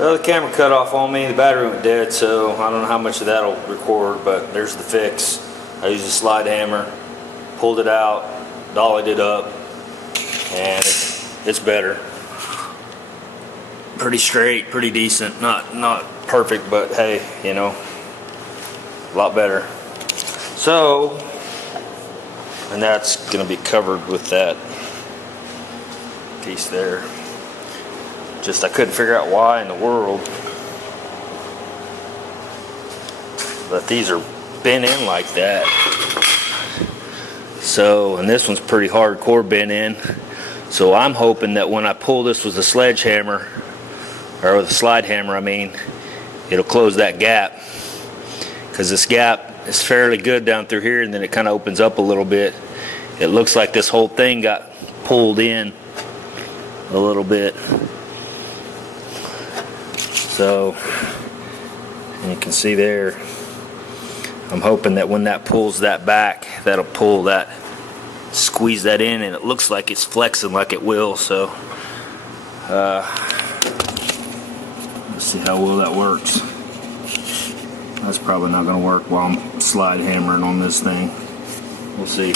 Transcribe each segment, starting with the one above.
Well, the camera cut off on me, the battery went dead, so I don't know how much of that'll record, but there's the fix. I used a slide hammer, pulled it out, dollied it up, and it's better. Pretty straight, pretty decent. Not perfect, but hey, you know, a lot better. So, and that's gonna be covered with that piece there. Just I couldn't figure out why in the world that these are bent in like that. So, and this one's pretty hardcore bent in. So I'm hoping that when I pull this with a sledgehammer, or with a slide hammer, I mean, it'll close that gap. Because this gap is fairly good down through here, and then it kind of opens up a little bit. It looks like this whole thing got pulled in a little bit. So, and you can see there, I'm hoping that when that pulls that back, that'll pull that, squeeze that in, and it looks like it's flexing like it will. So, let's see how well that works. That's probably not going to work while I'm slide hammering on this thing. We'll see.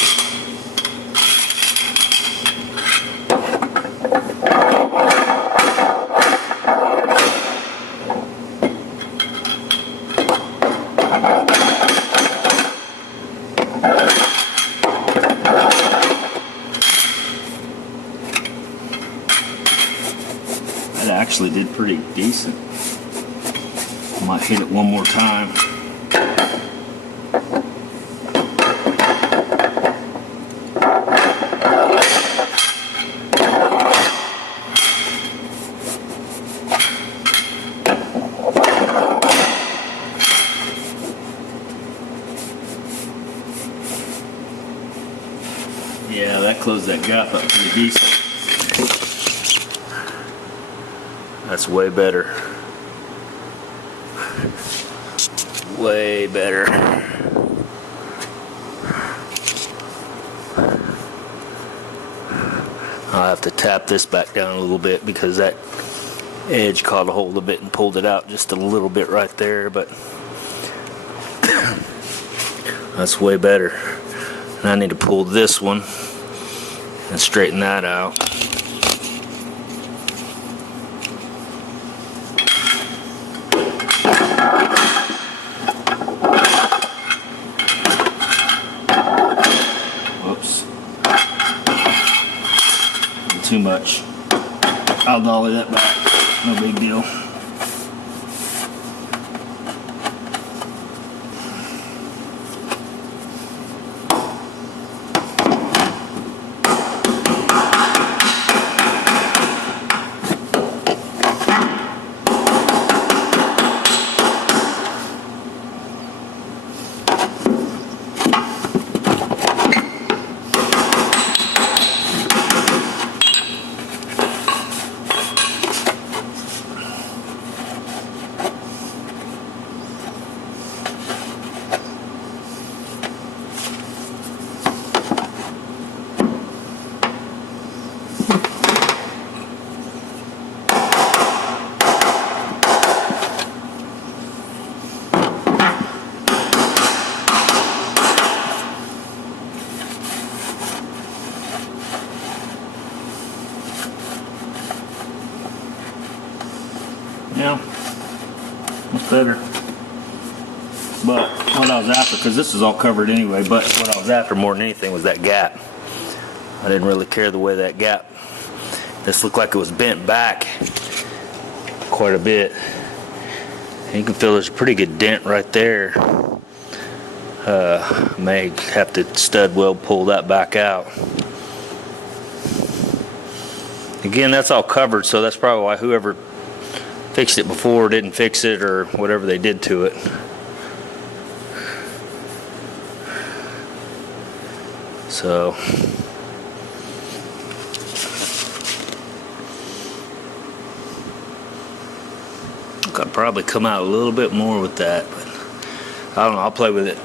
That actually did pretty decent. Might hit it one more time. Yeah, that closed that gap up pretty decent. That's way better. Way better. I'll have to tap this back down a little bit because that edge caught a hold of it and pulled it out just a little bit right there, but that's way better. And I need to pull this one and straighten that out. Too much. I'll dolly that back. No big deal. Yeah, it's better. But what I was after, because this is all covered anyway, but what I was after more than anything was that gap. I didn't really care the way that gap. This looked like it was bent back quite a bit. And you can feel there's a pretty good dent right there. May have to stud weld pull that back out. Again, that's all covered, so that's probably why whoever fixed it before didn't fix it, or whatever they did to it. So I'd probably come out a little bit more with that, but I don't know, I'll play with it.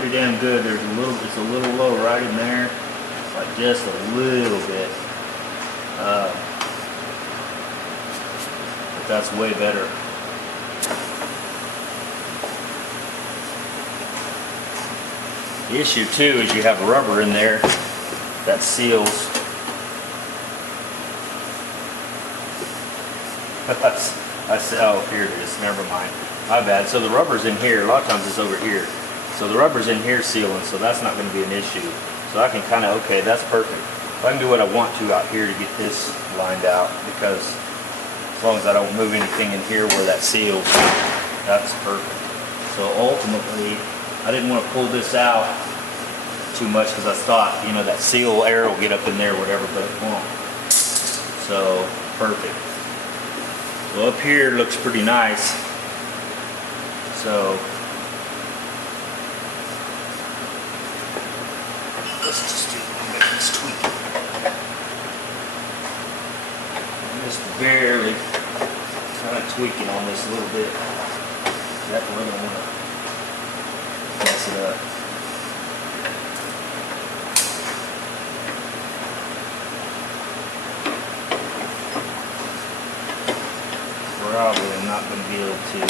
pretty damn good. There's it's a little low right in there, like just a little bit. But that's way better. The issue too is you have rubber in there that seals. I said, oh, here it is. Never mind. My bad. So the rubber's in here. A lot of times it's over here. So the rubber's in here sealing, so that's not going to be an issue. So I can kind of, okay, that's perfect. I can do what I want to out here to get this lined out, because as long as I don't move anything in here where that seals, that's perfect. So ultimately, I didn't want to pull this out too much because I thought, you know, that seal air will get up in there, whatever, but it won't. So perfect. Well, up here looks pretty nice. So let's just do this tweak. I'm just barely kind of tweaking on this a little bit. Definitely don't want to mess it up. Probably I'm not going to be able to.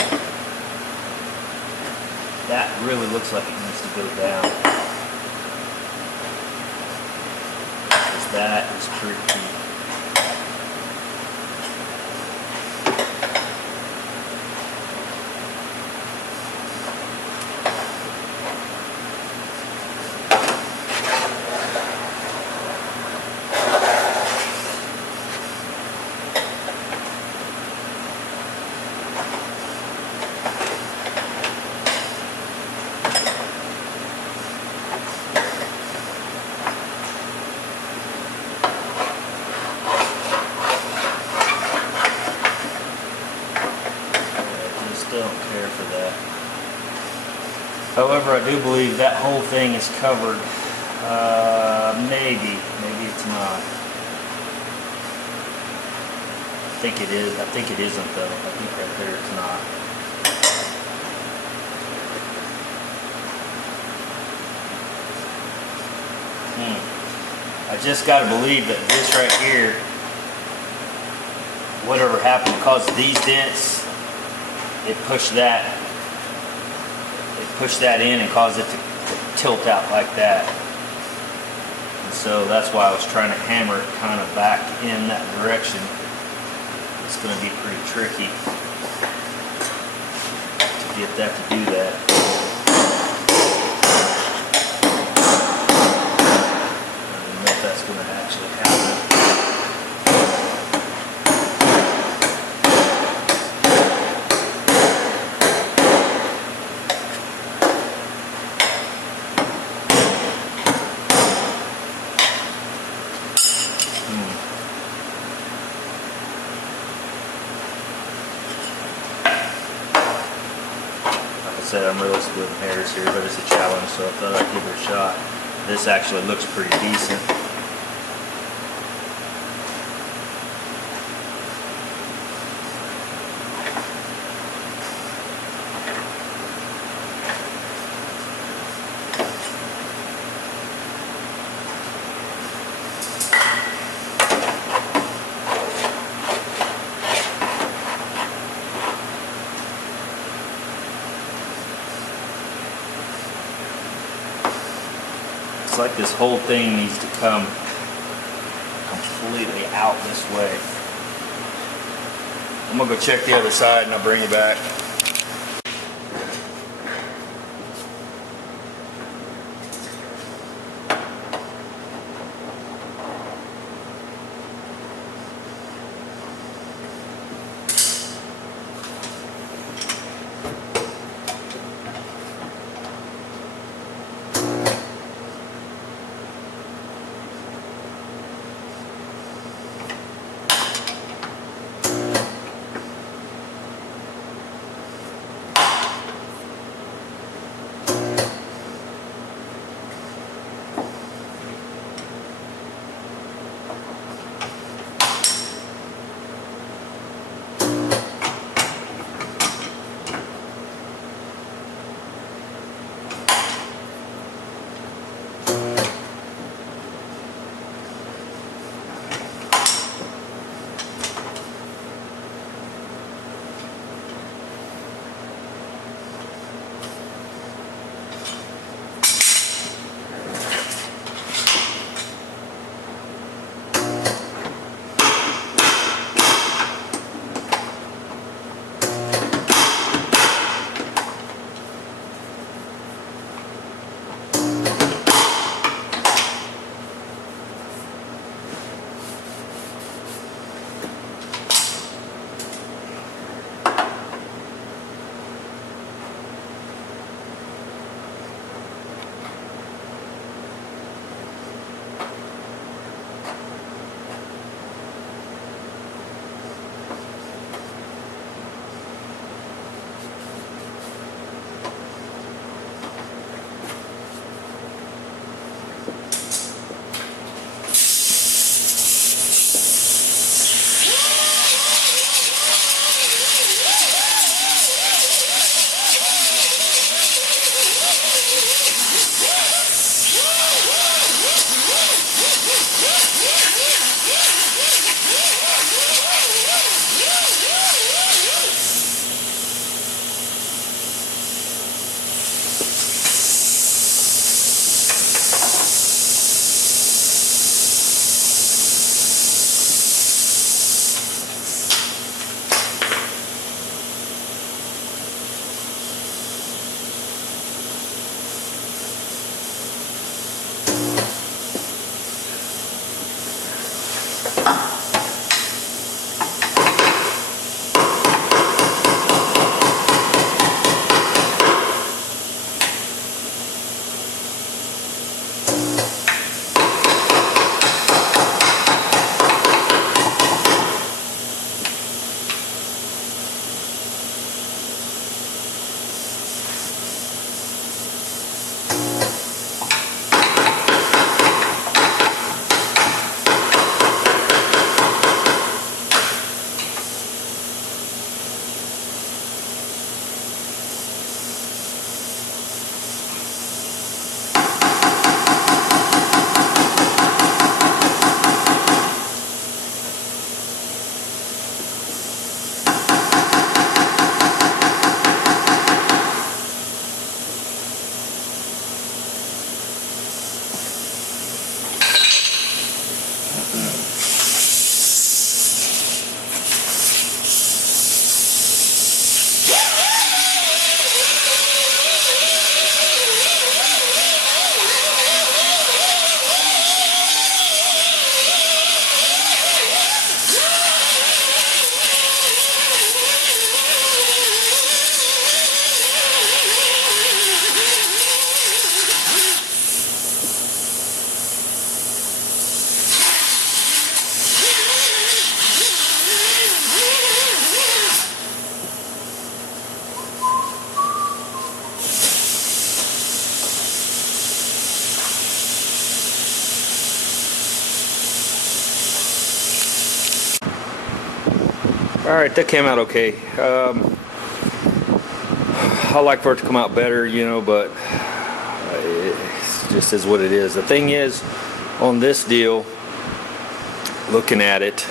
That really looks like it needs to go down. Because that is pretty. Don't care for that. However, I do believe that whole thing is covered. Maybe it's not. I think it is. I think it isn't though. I think right there it's not. I just got to believe that this right here, whatever happened to cause these dents, it pushed that in and caused it to tilt out like that. And so that's why I was trying to hammer it kind of back in that direction. It's going to be pretty tricky to get that to do that. I don't know if that's going to actually happen. Said I'm really splitting hairs here, but it's a challenge, so I thought I'd give it a shot. This actually looks pretty decent. It's like this whole thing needs to come completely out this way. I'm gonna go check the other side and I'll bring you back. Alright, that came out okay. I like for it to come out better, you know, but it just is what it is. The thing is, on this deal, looking at it,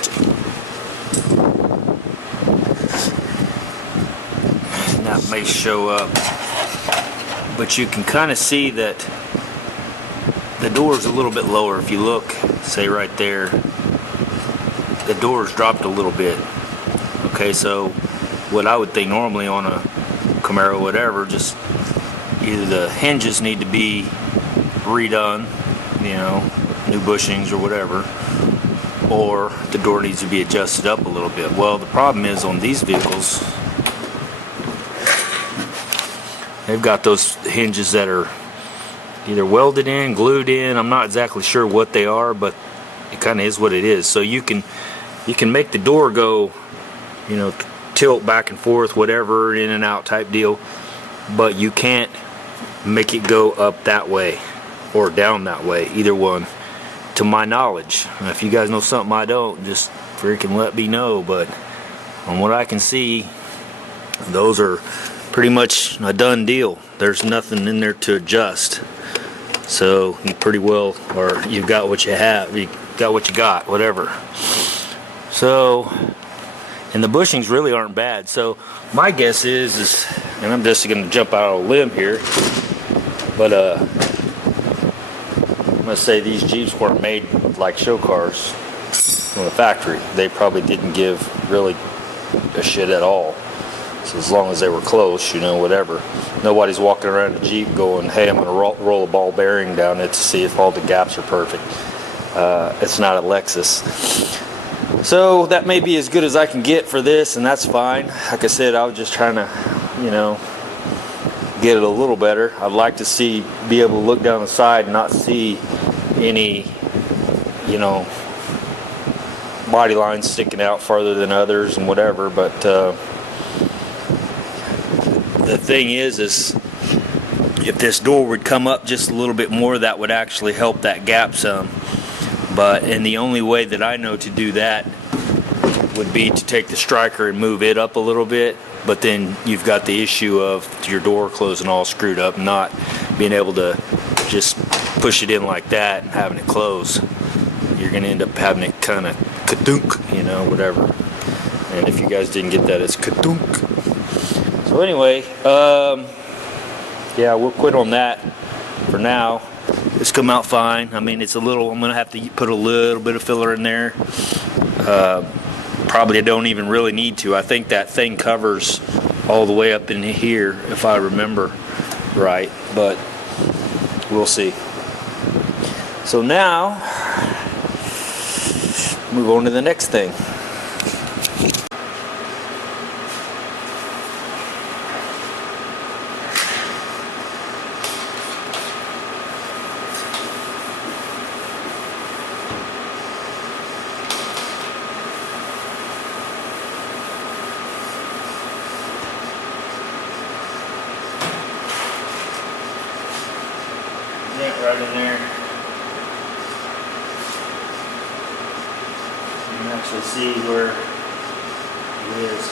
and that may show up, but you can kind of see that the door is a little bit lower. If you look, say right there, the door's dropped a little bit. Okay, so what I would think normally on a Camaro, whatever, just either the hinges need to be redone, you know, new bushings or whatever, or the door needs to be adjusted up a little bit. Well, the problem is on these vehicles, they've got those hinges that are either welded in, glued in. I'm not exactly sure what they are, but it kind of is what it is. So you can make the door go, you know, tilt back and forth, whatever, in and out type deal, but you can't make it go up that way or down that way, either one, to my knowledge. If you guys know something I don't, just freaking let me know. But on what I can see, those are pretty much a done deal. There's nothing in there to adjust, so you pretty well, or you've got what you have, you got what you got, whatever. So, and the bushings really aren't bad. So my guess is, and I'm just going to jump out on a limb here, but I'm going to say these Jeeps weren't made like show cars from the factory. They probably didn't give really a shit at all. So as long as they were close, you know, whatever. Nobody's walking around a Jeep going, hey, I'm going to roll a ball bearing down it to see if all the gaps are perfect. It's not a Lexus. So that may be as good as I can get for this, and that's fine. Like I said, I was just trying to, you know, get it a little better. I'd like to be able to look down the side and not see any, you know, body lines sticking out farther than others and whatever. But the thing is If this door would come up just a little bit more, that would actually help that gap some. And the only way that I know to do that would be to take the striker and move it up a little bit, but then you've got the issue of your door closing all screwed up, not being able to just push it in like that and having it close. You're going to end up having it kind of kadunk, you know, whatever. And if you guys didn't get that, it's kadunk. So anyway, yeah, we'll quit on that for now. It's come out fine. I mean, it's a little, I'm going to have to put a little bit of filler in there. Probably I don't even really need to. I think that thing covers all the way up in here, if I remember right, but we'll see. So now, move on to the next thing. Right in there. You can actually see where it is.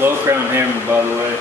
Low crown hammer, by the way.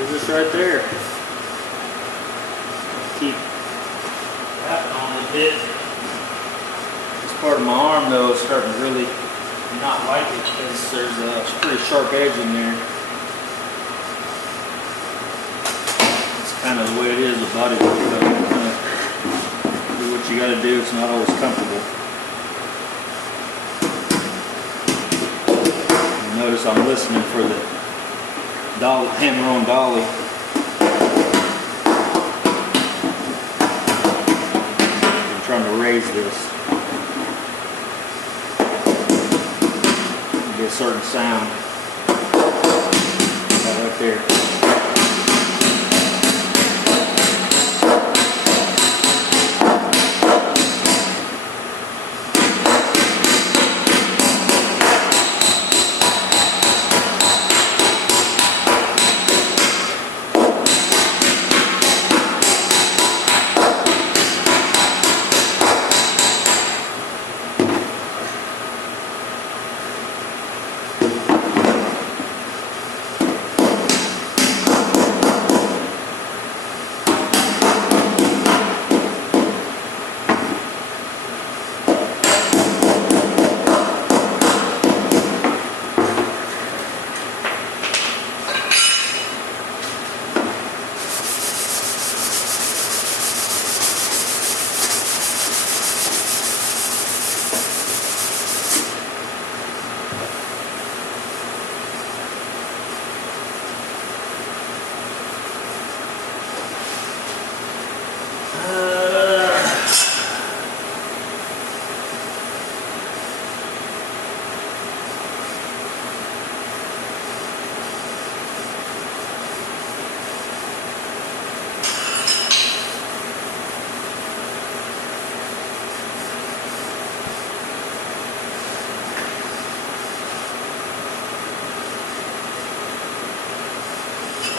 There's this right there. Keep tapping on the bit. This part of my arm though is starting to really not like it because there's a pretty sharp edge in there. It's kind of the way it is with body work, but do what you got to do. It's not always comfortable. Notice I'm listening for the dolly, hammer on dolly. I'm trying to raise this. Get a certain sound. Right there.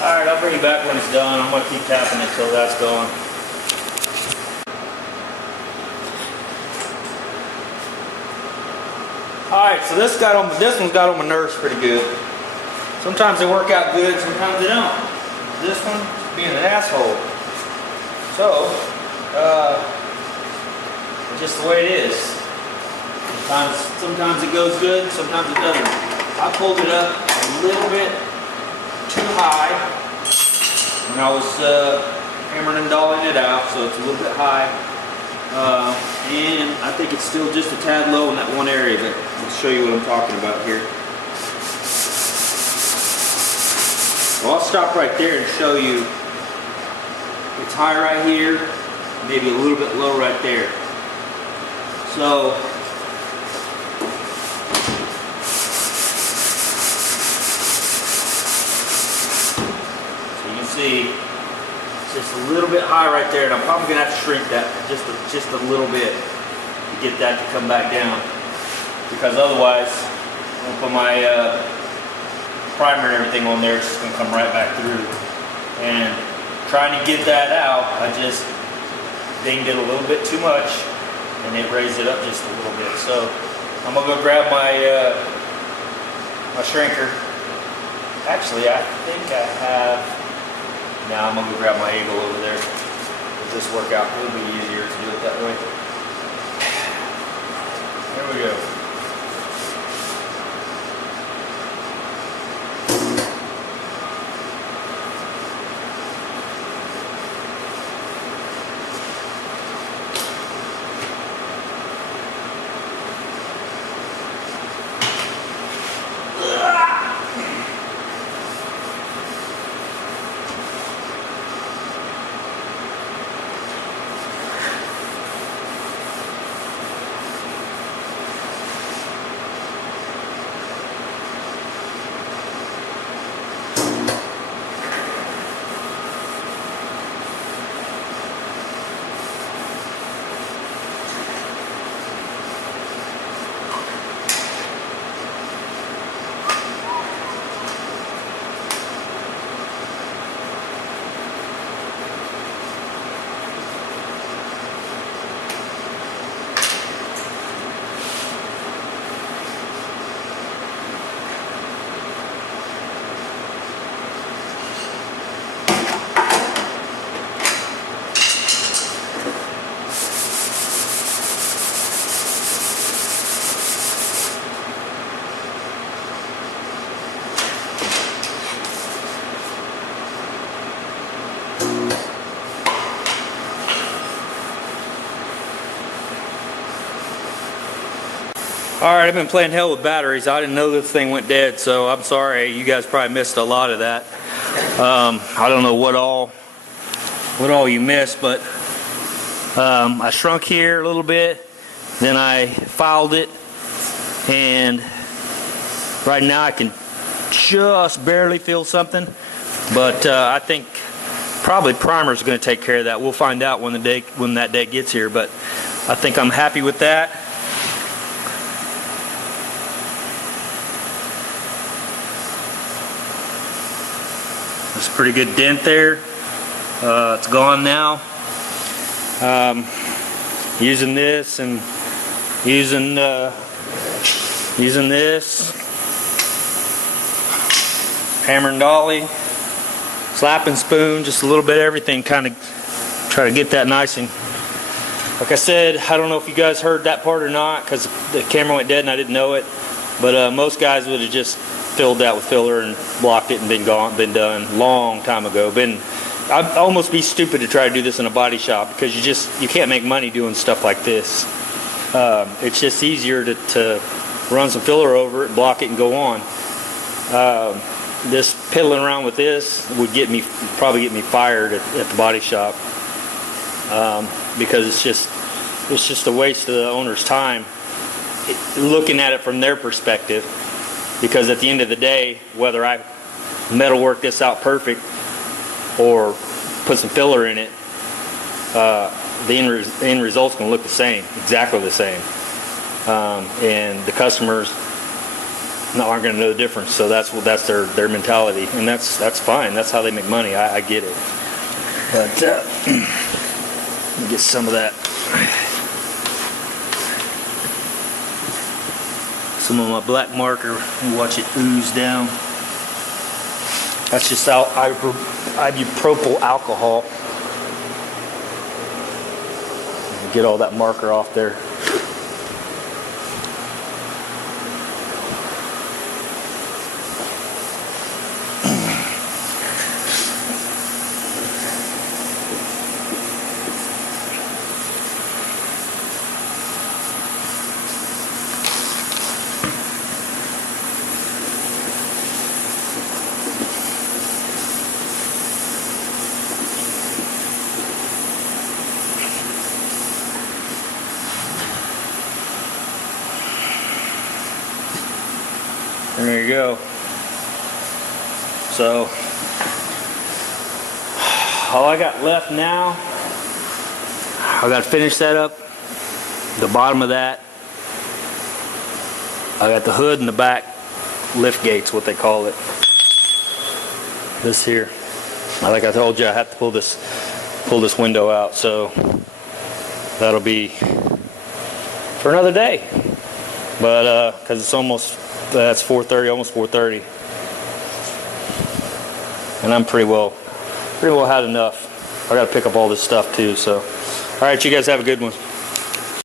Alright, I'll bring you back when it's done. I'm going to keep tapping it till that's gone. Alright, so this one's got on my nerves pretty good. Sometimes they work out good, sometimes they don't. This one being an asshole. So, it's just the way it is. Sometimes it goes good, sometimes it doesn't. I pulled it up a little bit too high when I was hammering and dolling it out, so it's a little bit high. And I think it's still just a tad low in that one area, but I'll show you what I'm talking about here. Well, I'll stop right there and show you. It's high right here, maybe a little bit low right there. So, you can see it's just a little bit high right there, and I'm probably gonna have to shrink that just a little bit to get that to come back down, because otherwise, I'll put my primer and everything on there, it's just gonna come right back through. And trying to get that out, I just dinged it a little bit too much, and it raised it up just a little bit. So I'm gonna go grab my my shrinker. Actually, I think I have. Now I'm gonna go grab my Eagle over there. Does this work out? It'll be easier to do it that way. There we go. Alright, I've been playing hell with batteries. I didn't know this thing went dead, so I'm sorry. You guys probably missed a lot of that. I don't know what all you missed, but I shrunk here a little bit, then I filed it, and right now I can just barely feel something, but I think probably primer is going to take care of that. We'll find out when that day gets here, but I think I'm happy with that. There's a pretty good dent there. It's gone now. Using this and using this hammer and dolly, slap and spoon, just a little bit of everything, kind of try to get that nice. And like I said, I don't know if you guys heard that part or not, because the camera went dead and I didn't know it, but most guys would have just filled that with filler and blocked it and been done long time ago. I'd almost be stupid to try to do this in a body shop, because you can't make money doing stuff like this. It's just easier to run some filler over it, block it, and go on. This piddling around with this would probably get me fired at the body shop, because it's just a waste of the owner's time looking at it from their perspective. Because at the end of the day, whether I metalwork this out perfect or put some filler in it, the end result's going to look the same, exactly the same. And the customers aren't going to know the difference. So that's their mentality, and that's fine. That's how they make money. I get it. But let me get some of that. Some of my black marker, and watch it ooze down. That's just isopropyl alcohol. Get all that marker off there. There you go. So all I got left now, I got to finish that up. The bottom of that, I got the hood and the back lift gates, what they call it. This here, like I told you, I have to pull this window out, so that'll be for another day. But because it's almost, that's 4:30, almost 4:30, and I'm pretty well had enough. I got to pick up all this stuff too. So, all right, you guys have a good one.